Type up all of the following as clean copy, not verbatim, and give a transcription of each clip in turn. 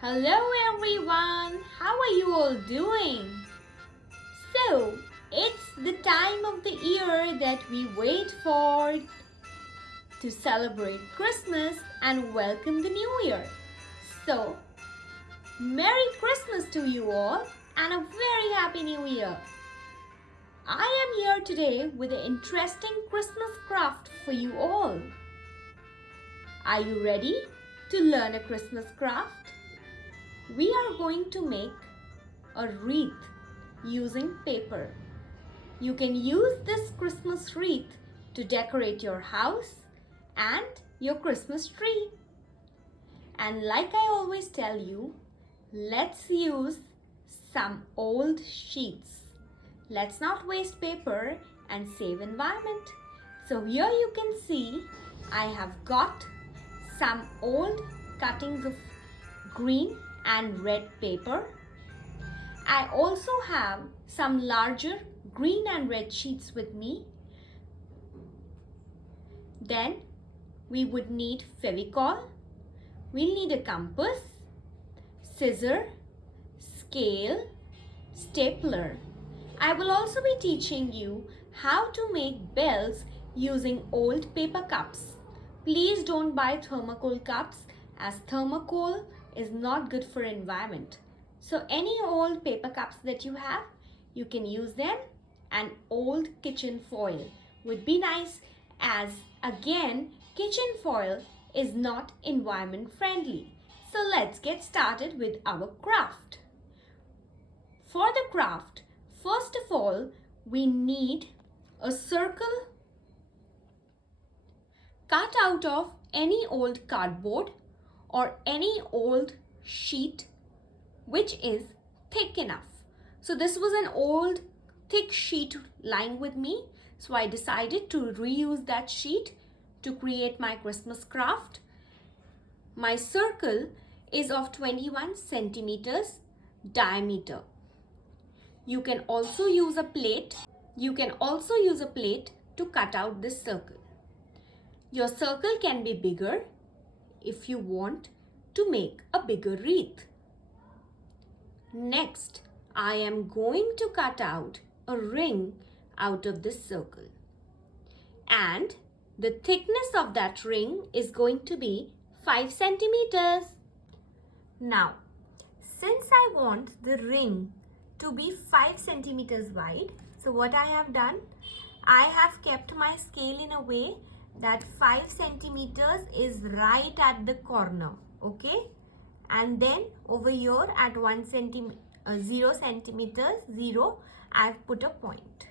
Hello everyone, how are you all doing? So, it's the time of the year that we wait for to celebrate Christmas and welcome the new year. So, Merry Christmas to you all and a very Happy New Year. I am here today with an interesting Christmas craft for you all. Are you ready to learn a Christmas craft? We are going to make a wreath using paper. You can use this Christmas wreath to decorate your house and your Christmas tree. And like I always tell you, let's use some old sheets. Let's not waste paper and save environment. So here you can see I have got some old cuttings of green and red paper. I also have some larger green and red sheets with me. Then we would need Fevicol. We'll need a compass, scissor, scale, stapler. I will also be teaching you how to make bells using old paper cups. Please don't buy thermocol cups as thermocol is not good for environment. So any old paper cups that you have, you can use them, and old kitchen foil would be nice as again kitchen foil is not environment friendly. So let's get started with our craft. For the craft, first of all, we need a circle cut out of any old cardboard or any old sheet which is thick enough. So this was an old thick sheet lying with me. So I decided to reuse that sheet to create my Christmas craft. My circle is of 21 centimeters diameter. You can also use a plate. You can also use a plate to cut out this circle. Your circle can be bigger if you want to make a bigger wreath. Next, I am going to cut out a ring out of this circle. And the thickness of that ring is going to be 5 centimeters. Now, since I want the ring to be 5 centimeters wide, so what I have done, I have kept my scale in a way that 5 centimeters is right at the corner, okay? And then over here at 0 centimeters, 0, I've put a point.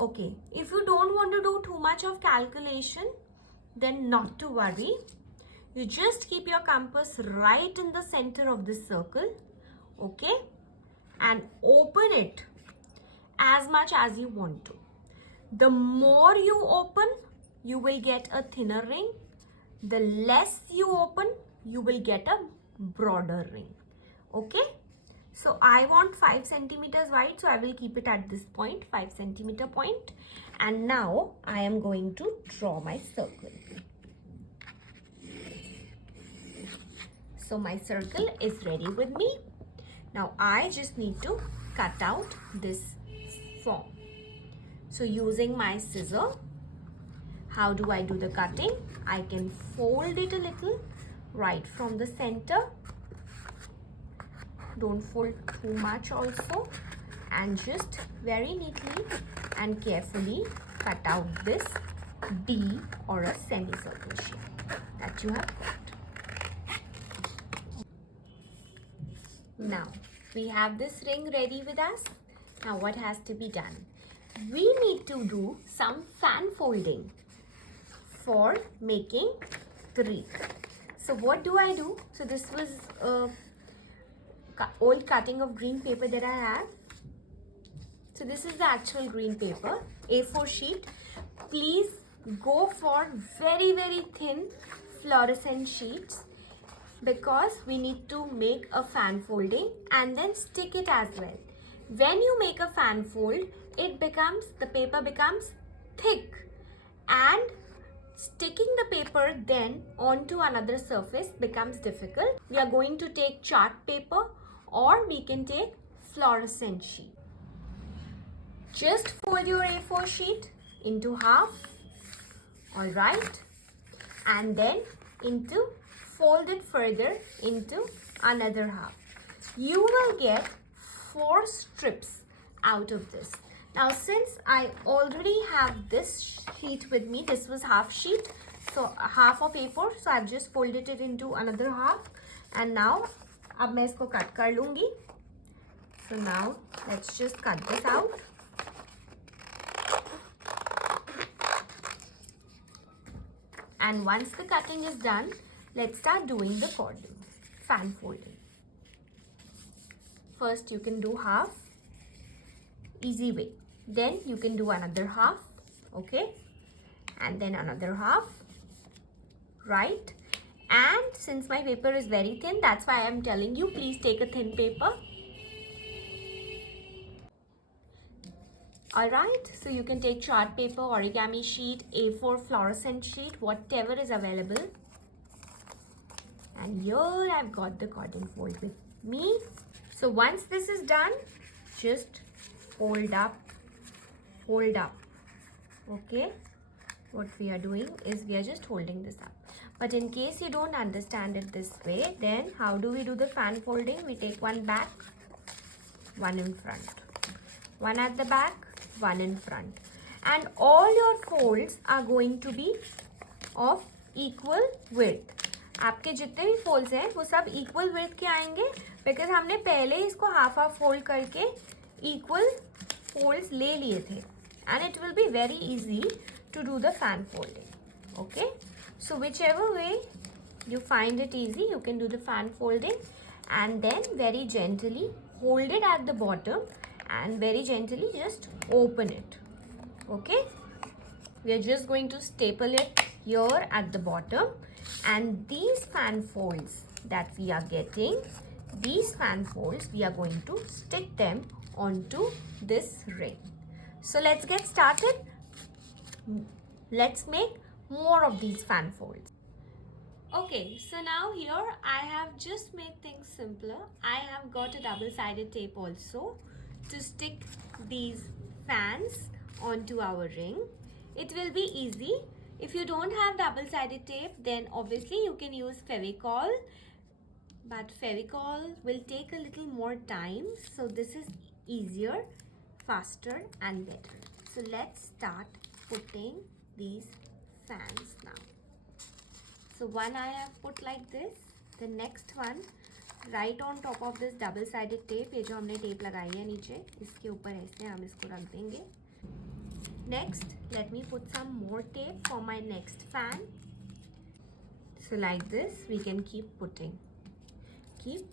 Okay, if you don't want to do too much of calculation, then not to worry. You just keep your compass right in the center of this circle, okay? And open it as much as you want to. The more you open, you will get a thinner ring. The less you open, you will get a broader ring, okay? So I want 5 centimeters wide, so I will keep it at this point, 5 centimeter point. And now I am going to draw my circle. So my circle is ready with me. Now I just need to cut out this form. So using my scissor, how do I do the cutting? I can fold it a little right from the center. Don't fold too much also, and just very neatly and carefully cut out this D or a semicircle shape that you have got. Now we have this ring ready with us. Now what has to be done? We need to do some fan folding for making the wreath. So what do I do? So this was old cutting of green paper that I have. So this is the actual green paper, A4 sheet. Please go for very thin fluorescent sheets because we need to make a fan folding and then stick it as well. When you make a fan fold, the paper becomes thick and sticking the paper then onto another surface becomes difficult. We are going to take chart paper or we can take fluorescent sheet. Just fold your A4 sheet into half, alright, and then fold it further into another half. You will get 4 strips out of this. Now since I already have this sheet with me, this was half sheet, so half of A4, so I've just folded it into another half, and now अब मैं इसको cut कर लूँगी. So now let's just cut this out. And once the cutting is done, let's start doing the cording, fan folding. First you can do half, easy way. Then you can do another half, okay? And then another half, right? And since my paper is very thin, that's why I'm telling you, please take a thin paper. Alright, so you can take chart paper, origami sheet, A4 fluorescent sheet, whatever is available. And here I've got the cording fold with me. So once this is done, just fold up, okay? What we are doing is we are just holding this up. But in case you don't understand it this way, then how do we do the fan folding? We take one back, one in front, one at the back, one in front, and all your folds are going to be of equal width. आपके जितने भी folds हैं वो सब equal width के आएंगे because हमने पहले इसको half fold करके equal folds ले लिए थे, and it will be very easy to do the fan folding. Okay, so whichever way you find it easy, you can do the fan folding, and then very gently hold it at the bottom and very gently just open it. Okay, we are just going to staple it here at the bottom, and these fan folds that we are getting, these fan folds, we are going to stick them onto this ring. So let's get started. Let's make more of these fan folds. Okay, so now here I have just made things simpler. I have got a double-sided tape also to stick these fans onto our ring. It will be easy. If you don't have double-sided tape, then obviously you can use Fevicol, but Fevicol will take a little more time, so this is easier, faster and better. So let's start putting these fans now. So one I have put like this, the next one right on top of this double-sided tape, ये जो हमने tape लगाई है नीचे, इसके ऊपर ऐसे हम इसको रख देंगे. Next, let me put some more tape for my next fan. So like this, we can keep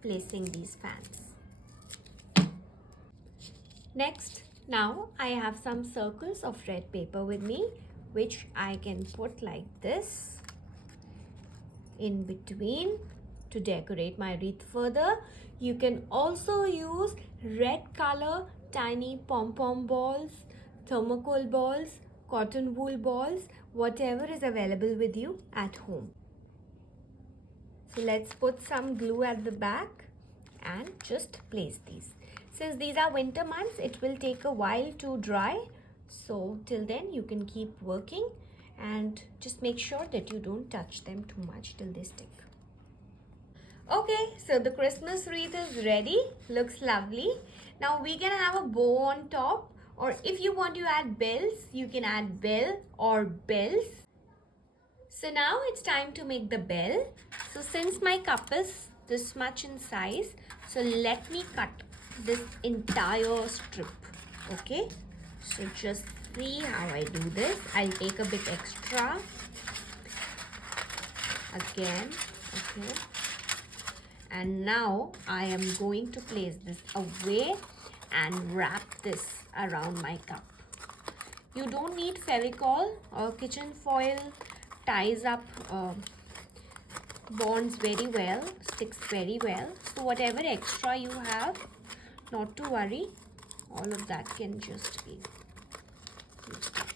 placing these fans. Next, now I have some circles of red paper with me, which I can put like this in between to decorate my wreath further. You can also use red color tiny pom-pom balls, thermocol balls, cotton wool balls, whatever is available with you at home. So let's put some glue at the back and just place these. Since these are winter months, it will take a while to dry. So till then you can keep working and just make sure that you don't touch them too much till they stick. Okay, so the Christmas wreath is ready. Looks lovely. Now we can have a bow on top, or if you want to add bells, you can add bell or bells. So now it's time to make the bell. So since my cup is this much in size, so let me cut this entire strip. Okay, so just see how I do this. I'll take a bit extra again. Okay, and now I am going to place this away and wrap this around my cup. You don't need Fevicol or kitchen foil, ties up bonds very well, sticks very well. So whatever extra you have, not to worry, all of that can just be used up.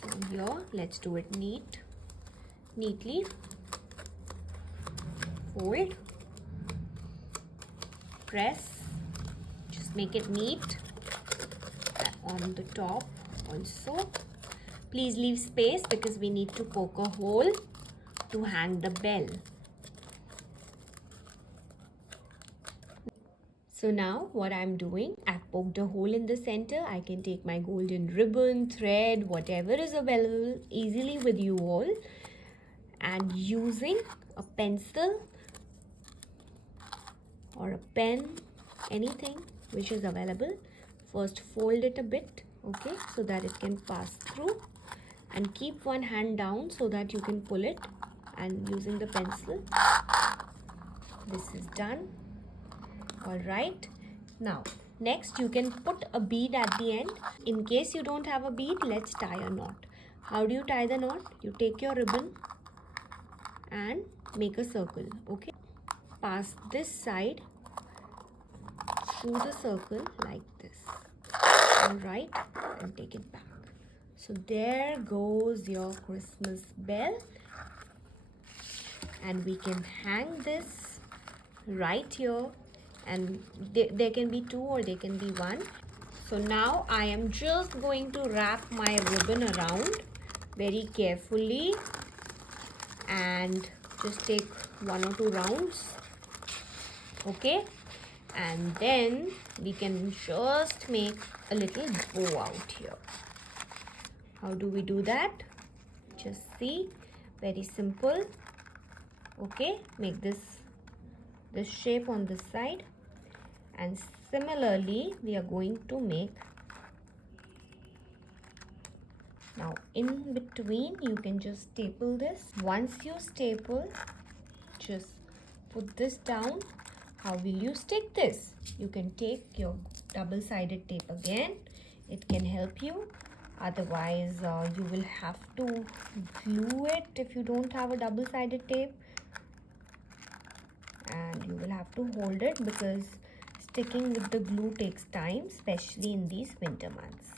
So Now here, let's do it neatly. Fold, press, just make it neat. On the top also. Please leave space because we need to poke a hole to hang the bell. So now what I'm doing, I've poked a hole in the center. I can take my golden ribbon, thread, whatever is available easily with you all, and using a pencil or a pen, anything which is available, first fold it a bit, okay, so that it can pass through, and keep one hand down so that you can pull it, and using the pencil. This is done. All right, now next you can put a bead at the end. In case you don't have a bead, let's tie a knot. How do you tie the knot? You take your ribbon and make a circle, okay, pass this side through the circle like this. All right, and take it back. So there goes your Christmas bell, and we can hang this right here, and there can be two or there can be one. So now I am just going to wrap my ribbon around very carefully and just take 1 or 2 rounds, okay, and then we can just make a little bow out here. How do we do that? Just see, very simple. Okay, make this shape on this side, and similarly we are going to make, now in between you can just staple this. Once you staple, just put this down. How will you stick this? You can take your double-sided tape again. It can help you. Otherwise you will have to glue it if you don't have a double-sided tape, and you will have to hold it because sticking with the glue takes time, especially in these winter months.